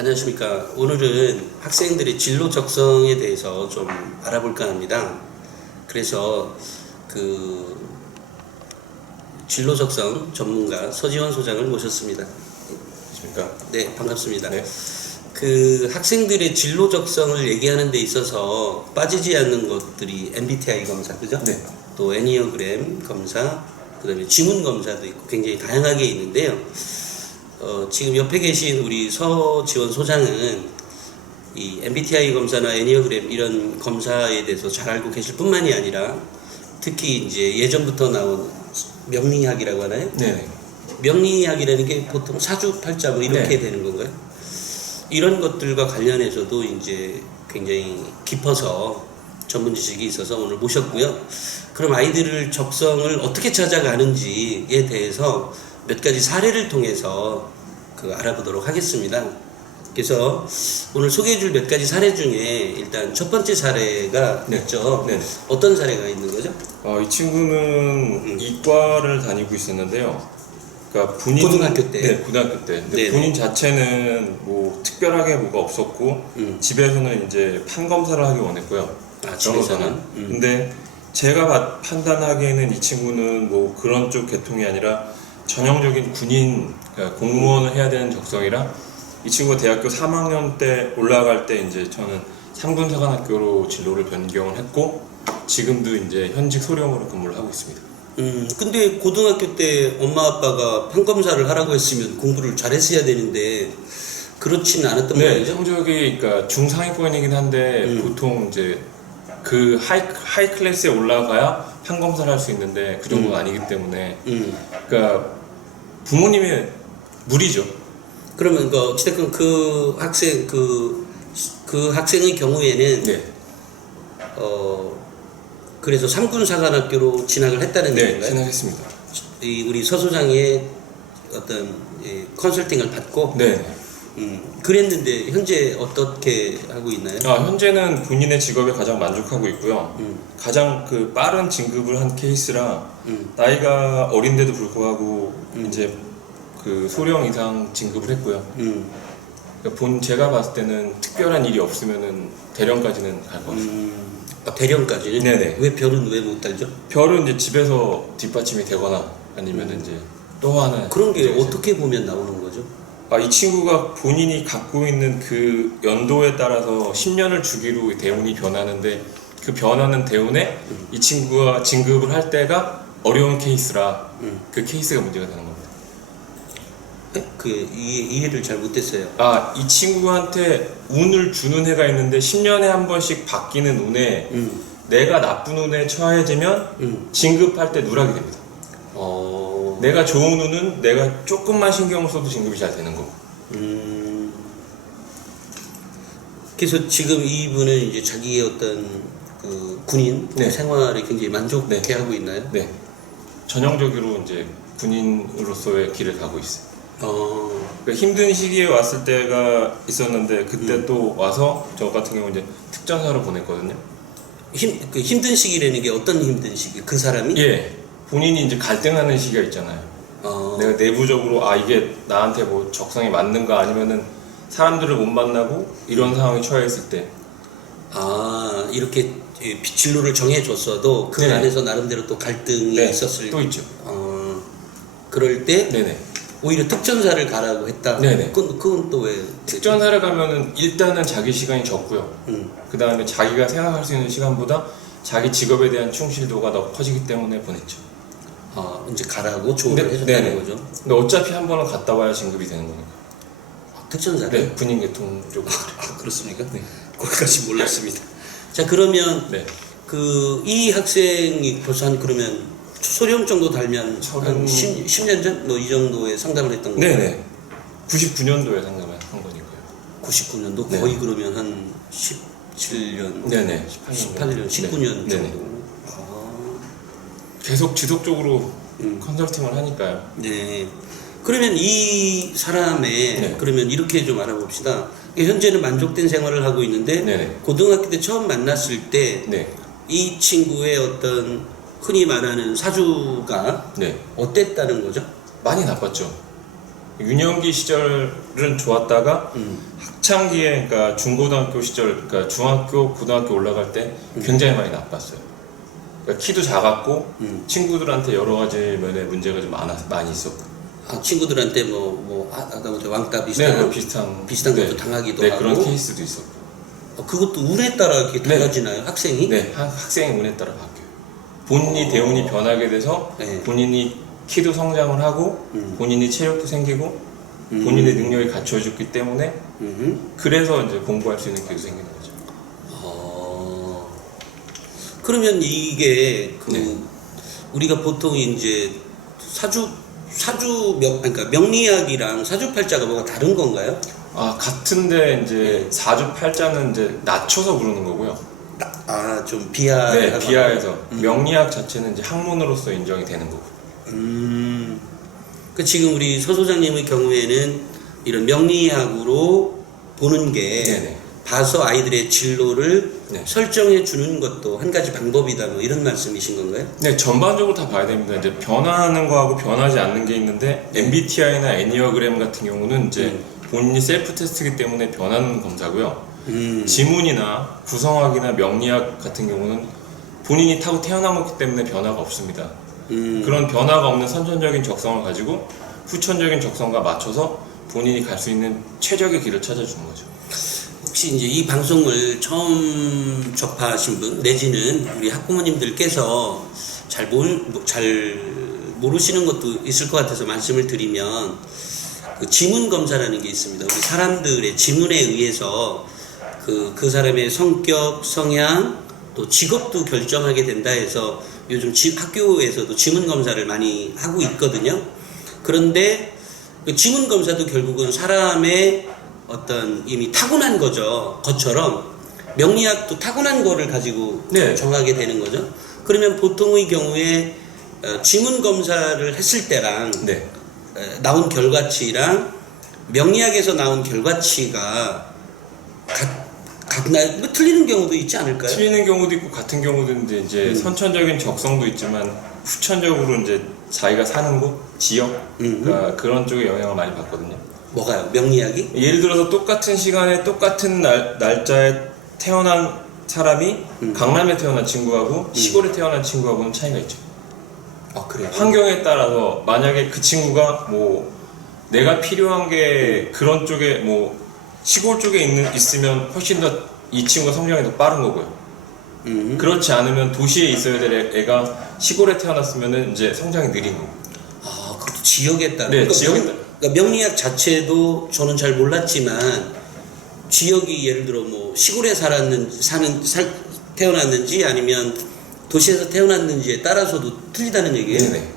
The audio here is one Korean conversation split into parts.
안녕하십니까. 오늘은 학생들의 진로 적성에 대해서 좀 알아볼까 합니다. 그래서 그 진로 적성 전문가 서지원 소장을 모셨습니다. 안녕하십니까. 네, 반갑습니다. 네. 그 학생들의 진로 적성을 얘기하는 데 있어서 빠지지 않는 것들이 MBTI 검사, 그죠? 네. 또 애니어그램 검사, 그다음에 지문 검사도 있고 굉장히 다양하게 있는데요. 지금 옆에 계신 우리 서지원 소장은 이 MBTI 검사나 애니어그램 이런 검사에 대해서 잘 알고 계실 뿐만이 아니라 특히 이제 예전부터 나온 명리학이라고 하나요? 네. 명리학이라는 게 보통 사주팔자 뭐 이렇게 네. 되는 건가요? 이런 것들과 관련해서도 이제 굉장히 깊어서 전문 지식이 있어서 오늘 모셨고요. 그럼 아이들을 적성을 어떻게 찾아가는지에 대해서 몇 가지 사례를 통해서 알아보도록 하겠습니다. 그래서 오늘 소개해줄 몇 가지 사례 중에 일단 첫 번째 사례가 네. 있죠. 네. 어떤 사례가 있는 거죠? 이 친구는 이과를 다니고 있었는데요. 그러니까 본인 고등학교 때? 네, 고등학교 때. 근데 네네. 본인 자체는 뭐 특별하게 뭐가 없었고 집에서는 이제 판 검사를 하기 원했고요. 집에서는? 근데 제가 판단하기에는 이 친구는 뭐 그런 쪽 계통이 아니라 전형적인 군인, 그러니까 공무원을 해야 되는 적성이라 이 친구가 대학교 3학년 때 올라갈 때 이제 저는 삼군사관학교로 진로를 변경을 했고 지금도 이제 현직 소령으로 근무를 하고 있습니다. 근데 고등학교 때 엄마 아빠가 판 검사를 하라고 했으면 공부를 잘했어야 되는데 그렇지는 않았던 모양이죠? 성적이 그러니까 중상위권이긴 한데 보통 이제 그 하이 클래스에 올라가야 판 검사를 할 수 있는데 그 정도는 아니기 때문에 그러니까 부모님의 무리죠. 그러면 어찌됐건 그 학생 그 학생의 경우에는 네. 그래서 삼군사관학교로 진학을 했다는 네, 얘기인가요? 진학했습니다. 이 우리 서 소장의 어떤 컨설팅을 받고 네. 그랬는데 현재 어떻게 하고 있나요? 현재는 본인의 직업에 가장 만족하고 있고요. 가장 그 빠른 진급을 한 케이스라 나이가 어린데도 불구하고 이제 그 소령 이상 진급을 했고요. 그러니까 제가 봤을 때는 특별한 일이 없으면은 대령까지는 갈 것 같습니다. 대령까지는? 네네. 왜 별은 왜 못 달죠? 별은 이제 집에서 뒷받침이 되거나 아니면 이제 또 하나 그런 게 이제 어떻게 보면 나오는 거죠? 이 친구가 본인이 갖고 있는 그 연도에 따라서 10년을 주기로 대운이 변하는데 그 변하는 대운에 이 친구가 진급을 할 때가 어려운 케이스라 그 케이스가 문제가 되는 겁니다. 네? 이해를 잘 못했어요. 이 친구한테 운을 주는 해가 있는데 10년에 한 번씩 바뀌는 운에 내가 나쁜 운에 처해지면 진급할 때 누락이 됩니다. 내가 좋은 운은 내가 조금만 신경을 써도 진급이 잘 되는 거고. 그래서 지금 이분은 이제 자기의 어떤 그 군인 네. 생활에 굉장히 만족해 하고 있나요? 네. 전형적으로 이제 군인으로서의 길을 가고 있어요. 그러니까 힘든 시기에 왔을 때가 있었는데 그때 또 와서 저 같은 경우 이제 특전사로 보냈거든요. 힘든 시기라는 게 어떤 힘든 시기? 그 사람이? 예. 본인이 이제 갈등하는 시기가 있잖아요. 내가 내부적으로 이게 나한테 뭐 적성이 맞는가 아니면은 사람들을 못 만나고 이런 상황에 처해 있을 때. 이렇게 진로를 정해줬어도 그 네. 안에서 나름대로 또 갈등이 네, 있었을 또 있죠. 그럴 때 네네. 오히려 특전사를 가라고 했다. 네네. 그건 또 왜? 특전사를 가면은 일단은 자기 시간이 적고요. 그 다음에 자기가 생각할 수 있는 시간보다 자기 직업에 대한 충실도가 더 커지기 때문에 보냈죠. 이제 가라고 조언을 해줬다는 거죠. 근데 어차피 한 번은 갔다 와야 진급이 되는 거니까. 특전사를? 네, 군인 계통 쪽으로. 그렇습니까? 네. 거기까지 몰랐습니다. 자, 그러면 네. 이 학생이 벌써 그러면 소령 정도 달면 한 10년 전? 뭐 이 정도의 상담을 했던 거예요? 네네. 99년도에 상담을 한 거니까요. 99년도? 네. 거의 그러면 한 17년? 네네. 18년, 19년 네. 정도? 계속 지속적으로 컨설팅을 하니까요. 네. 그러면 이 사람의 그러면 이렇게 좀 알아봅시다. 현재는 만족된 생활을 하고 있는데 네네. 고등학교 때 처음 만났을 때 이 친구의 어떤 흔히 말하는 사주가 네. 어땠다는 거죠? 많이 나빴죠. 유년기 시절은 좋았다가 학창기에 그러니까 중고등학교 시절 그러니까 중학교 고등학교 올라갈 때 굉장히 많이 나빴어요. 그러니까 키도 작았고 친구들한테 여러 가지 면에 문제가 좀 많이 있었고. 아, 친구들한테 아까부터 왕따 비슷한 네, 비슷한 것도 당하기도 하고. 그런 케이스도 있었고. 그것도 운에 따라 이렇게 달라지나요, 학생이? 네, 학생의 운에 따라 바뀌어요. 본인이 대운이 변하게 돼서 네. 본인이 키도 성장을 하고 본인이 체력도 생기고 본인의 능력이 갖춰졌기 때문에 그래서 이제 공부할 수 있는 기회도 생기는 거죠. 그러면 이게 네. 우리가 보통 이제 그러니까 명리학이랑 사주팔자가 뭐가 다른 건가요? 아, 같은데 이제 사주팔자는 이제 낮춰서 부르는 거고요. 좀 비하. 네, 비하해서 명리학 자체는 이제 학문으로서 인정이 되는 거고. 그 지금 우리 서 소장님의 경우에는 이런 명리학으로 보는 게 네네. 봐서 아이들의 진로를 네. 설정해 주는 것도 한 가지 방법이다, 뭐 이런 말씀이신 건가요? 네, 전반적으로 다 봐야 됩니다. 이제 변화하는 거하고 변하지 않는 게 있는데 MBTI나 애니어그램 같은 경우는 이제 본인이 셀프 테스트이기 때문에 변하는 검사고요. 지문이나 구성학이나 명리학 같은 경우는 본인이 타고 태어난 거기 때문에 변화가 없습니다. 그런 변화가 없는 선천적인 적성을 가지고 후천적인 적성과 맞춰서 본인이 갈 수 있는 최적의 길을 찾아주는 거죠. 혹시 이제 이 방송을 처음 접하신 분 내지는 우리 학부모님들께서 잘 모르시는 것도 있을 것 같아서 말씀을 드리면 그 지문 검사라는 게 있습니다. 우리 사람들의 지문에 의해서 그 사람의 성격, 성향, 또 직업도 결정하게 된다 해서 요즘 학교에서도 지문 검사를 많이 하고 있거든요. 그런데 그 지문 검사도 결국은 사람의 어떤 이미 타고난 것처럼 명리학도 타고난 거를 가지고 네. 정하게 되는 거죠. 그러면 보통의 경우에 지문 검사를 했을 때랑 네. 나온 결과치랑 명리학에서 나온 결과치가 같나요? 뭐 틀리는 경우도 있지 않을까요? 틀리는 경우도 있고 같은 경우도 있는데 이제 선천적인 적성도 있지만 후천적으로 이제 자기가 사는 곳, 지역 그러니까 그런 쪽에 영향을 많이 받거든요. 뭐가요? 명리학이? 예를 들어서 똑같은 시간에 똑같은 날짜에 태어난 사람이 강남에 태어난 친구하고 시골에 태어난 친구하고는 차이가 있죠. 아, 그래요? 환경에 따라서 만약에 그 친구가 뭐 내가 필요한 게 그런 쪽에 뭐 시골 쪽에 있으면 훨씬 더 이 친구가 성장이 더 빠른 거고요. 그렇지 않으면 도시에 있어야 될 애가 시골에 태어났으면은 이제 성장이 느린 거고. 아, 그것도 지역에 따라. 네, 지역에 따라. 그러니까 명리학 자체도 저는 잘 몰랐지만 지역이 예를 들어 뭐 시골에 태어났는지 아니면 도시에서 태어났는지에 따라서도 틀리다는 얘기예요. 네네.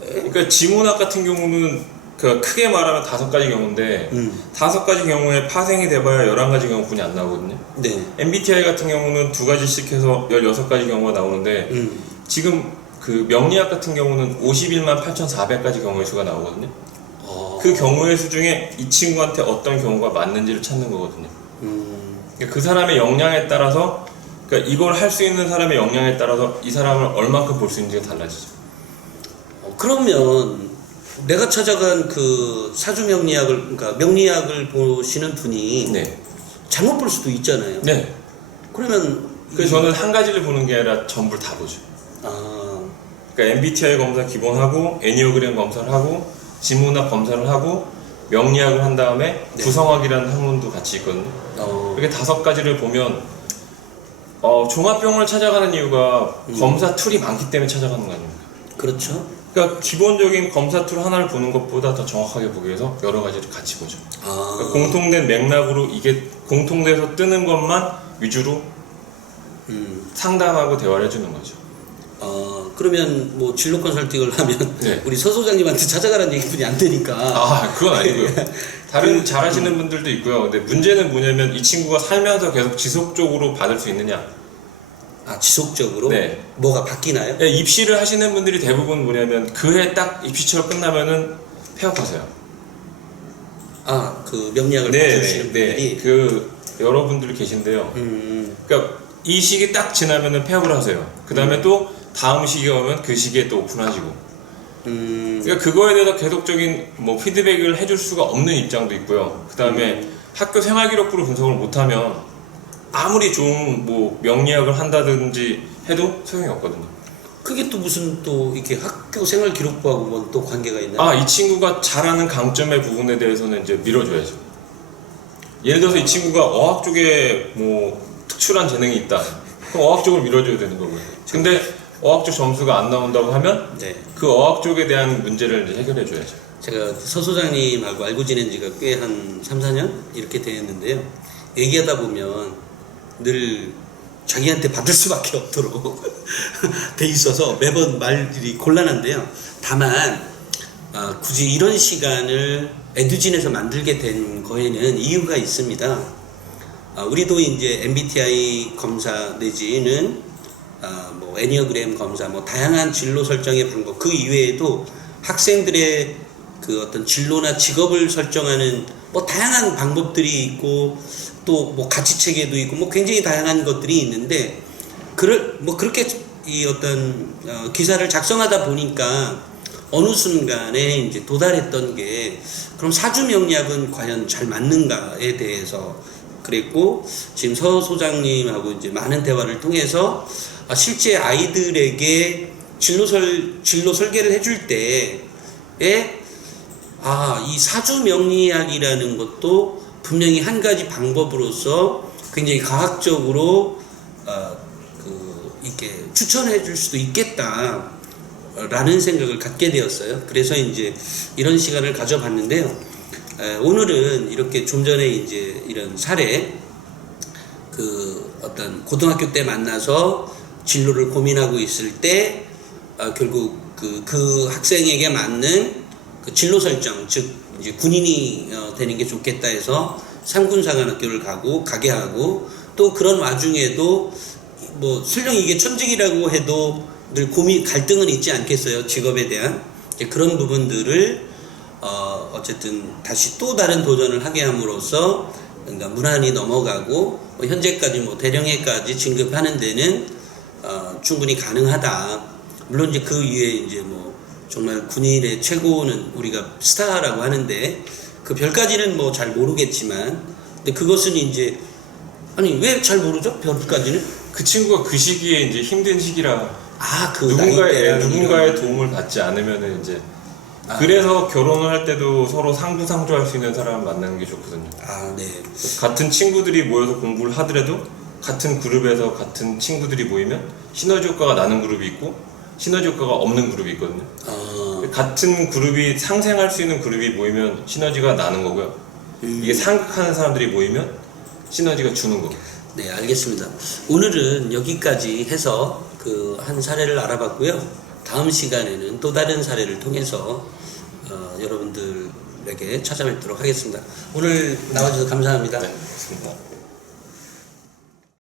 그러니까 지문학 같은 경우는 그 크게 말하면 5가지 경우인데 5가지 경우에 파생이 돼봐야 11가지 경우뿐이 안 나오거든요. 네. MBTI 같은 경우는 2가지씩 해서 16가지 경우가 나오는데 지금 그 명리학 같은 경우는 51만 8,400가지 경우의 수가 나오거든요. 그 경우의 수 중에 이 친구한테 어떤 경우가 맞는지를 찾는 거거든요. 그러니까 그 사람의 역량에 따라서 그러니까 이걸 할 수 있는 사람의 역량에 따라서 이 사람을 얼마큼 볼 수 있는지가 달라지죠. 그러면 내가 찾아간 그 사주 명리학을, 그러니까 명리학을 보시는 분이 네. 잘못 볼 수도 있잖아요. 네. 그러면 그래서 저는 한 가지를 보는 게 아니라 전부를 다 보죠. 그러니까 MBTI 검사 기본하고 애니어그램 검사를 하고 지문학 검사를 하고 명리학을 한 다음에 네. 구성학이라는 학문도 같이 있거든요. 이렇게 5가지를 보면 종합병원을 찾아가는 이유가 검사 툴이 많기 때문에 찾아가는 거 아닙니까? 그렇죠. 그러니까 기본적인 검사 툴 하나를 보는 것보다 더 정확하게 보기 위해서 여러 가지를 같이 보죠. 그러니까 공통된 맥락으로 이게 공통돼서 뜨는 것만 위주로 상담하고 대화를 해주는 거죠. 그러면 뭐 진로 컨설팅을 하면 네. 우리 서 소장님한테 찾아가라는 얘기뿐이 안 되니까. 그건 아니고요. 다른 잘하시는 분들도 있고요. 근데 문제는 뭐냐면 이 친구가 살면서 계속 지속적으로 받을 수 있느냐. 지속적으로? 네. 뭐가 바뀌나요? 네, 입시를 하시는 분들이 대부분 뭐냐면 그 해 딱 입시처럼 끝나면은 폐업하세요. 그 명리학을 보시는 분들이. 그 여러분들이 계신데요. 그러니까 이 시기 딱 지나면은 폐업을 하세요. 그 다음에 또 다음 시기가 오면 그 시기에 또 오픈하시고. 그러니까 그거에 대해서 계속적인 뭐 피드백을 해줄 수가 없는 입장도 있고요. 그 다음에 학교 생활기록부를 분석을 못하면 아무리 좋은 뭐 명리학을 한다든지 해도 소용이 없거든요. 그게 또 무슨 또 이렇게 학교 생활 기록부하고 뭐 또 관계가 있나요? 아, 이 친구가 잘하는 강점의 부분에 대해서는 이제 밀어줘야죠. 예를 들어서 이 친구가 어학 쪽에 뭐 특출한 재능이 있다. 그럼 어학 쪽을 밀어줘야 되는 거고요. 근데 어학 쪽 점수가 안 나온다고 하면 네. 그 어학 쪽에 대한 문제를 이제 해결해 줘야죠. 제가 서 소장님하고 알고 지낸 지가 꽤 한 3, 4년 이렇게 되었는데요. 얘기하다 보면 늘 자기한테 받을 수밖에 없도록 돼 있어서 매번 말이 곤란한데요. 다만 굳이 이런 시간을 에듀진에서 만들게 된 거에는 이유가 있습니다. 우리도 이제 MBTI 검사 내지는 뭐 애니어그램 검사, 뭐 다양한 진로 설정의 방법, 그 이외에도 학생들의 그 어떤 진로나 직업을 설정하는 뭐 다양한 방법들이 있고 또 뭐 가치 체계도 있고 뭐 굉장히 다양한 것들이 있는데 뭐 그렇게 이 어떤 기사를 작성하다 보니까 어느 순간에 이제 도달했던 게 그럼 사주 명리학은 과연 잘 맞는가에 대해서 그랬고 지금 서 소장님하고 이제 많은 대화를 통해서 실제 아이들에게 진로 설계를 해줄 때에 이 사주 명리학이라는 것도 분명히 한 가지 방법으로서 굉장히 과학적으로 이렇게 추천해 줄 수도 있겠다라는 생각을 갖게 되었어요. 그래서 이제 이런 시간을 가져봤는데요. 오늘은 이렇게 좀 전에 이제 이런 사례, 그 어떤 고등학교 때 만나서 진로를 고민하고 있을 때 결국 그 학생에게 맞는 그 진로 설정, 즉 이제 군인이 되는 게 좋겠다 해서 삼군사관학교를 가게 하고 또 그런 와중에도 뭐 설령 이게 천직이라고 해도 늘 갈등은 있지 않겠어요. 직업에 대한 이제 그런 부분들을 어쨌든 다시 또 다른 도전을 하게 함으로써 그러니까 무난히 넘어가고 현재까지 뭐 대령해까지 진급하는 데는 충분히 가능하다. 물론 이제 그 위에 이제 뭐 정말 군인의 최고는 우리가 스타라고 하는데 그 별까지는 뭐 잘 모르겠지만 근데 그것은 이제 아니 왜 잘 모르죠? 별까지는? 그 친구가 그 시기에 이제 힘든 시기라 그 누군가의 도움을 받지 않으면은 이제 그래서 결혼을 할 때도 서로 상부상조할 수 있는 사람을 만나는 게 좋거든요. 네. 같은 친구들이 모여서 공부를 하더라도 같은 그룹에서 같은 친구들이 모이면 시너지 효과가 나는 그룹이 있고 시너지 효과가 없는 그룹이 있거든요. 같은 그룹이 상생할 수 있는 그룹이 모이면 시너지가 나는 거고요. 이게 상극하는 사람들이 모이면 시너지가 주는 거고. 네, 알겠습니다. 오늘은 여기까지 해서 그 한 사례를 알아봤고요. 다음 시간에는 또 다른 사례를 통해서 여러분들에게 찾아뵙도록 하겠습니다. 오늘 나와주셔서 감사합니다. 네, 좋습니다.